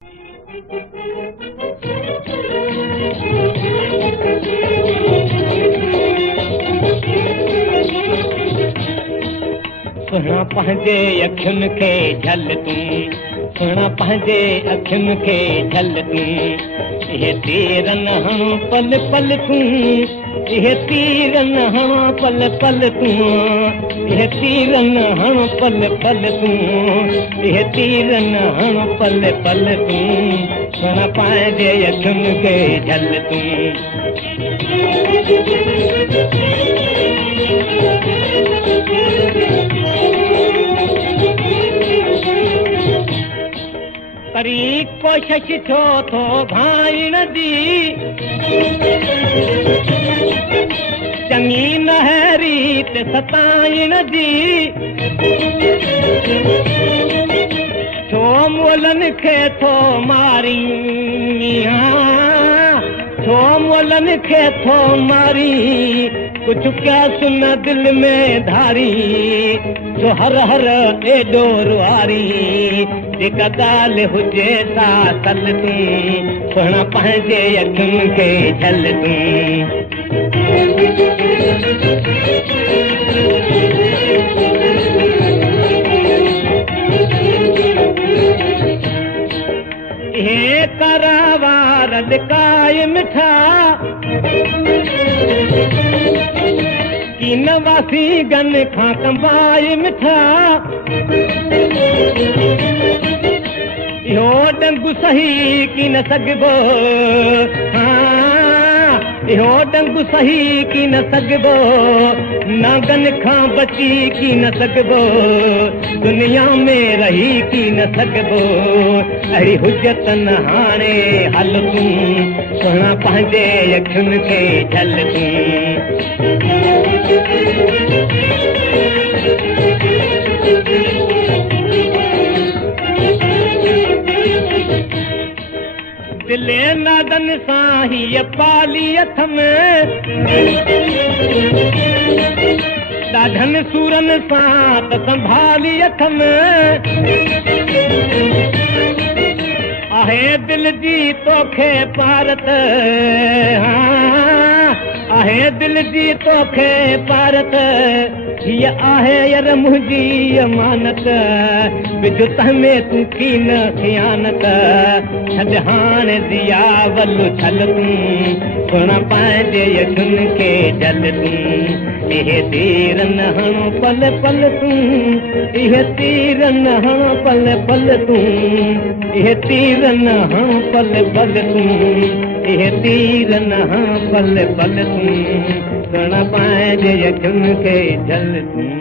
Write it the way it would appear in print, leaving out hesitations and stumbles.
सुना पंहिंजे अखियुनि खे झल तूं, सुना पंहिंजे अखियुनि खे झल तूं, इहे तीर न हणो पल पल तूं, इहे तीर न हणो पल पल तूं, इहे तीर न हणो पल पल तूं, इहे तीर न हणो पल पल तूं, सुना पंहिंजे अखियुनि खे झल तूं। परी कोशिश छो थो भाइण जी, चङी नहरी ते सताइण जी, छो मोलनि खे थो मारी, छो मोलनि खे थो मारी, कुझु कयास न दिल में धारी, छो हर हर एॾो रुआरी, जेका ॻाल्हि हुजे सा तल तूं, सुहिणा पंहिंजे अखियुनि खे झल तूं। हे करावार लिकाए मिठा, की नवासी गन खां कंबाए मिठा, इहो डंगू सही की न सघिबो, इहो डंगू सही की न सघिबो, नागन खां बची की न सघिबो, दुनिया में रही की न सघिबो, अहिड़ी हुजत न हाणे हल तूं, सुहिणा पंहिंजे अखियुनि खे झल तूं। दिले नादन सां हीअ पाली हथ में, ॾाढनि सूरनि सां त संभाली हथ में, आहे दिल जी तोखे पारत, आहे दिल जी तोखे पारत, हीअ आहे यर मुंहिंजी अमानत, विझ तंहिंमें तूं की न ख़ियानत, छॾ हाणे दियावल छल तूं, सुहिणा पंहिंजे अखियुनि खे झल तूं, इहे तीर न हणो पल पल तूं, इहे तीर न हणो पल पल तूं, इहे तीर न हणो पल पल तूं, इहे तीर न हणो पल पल तूं, सुहिणा पंहिंजे अखियुनि खे झल तूं।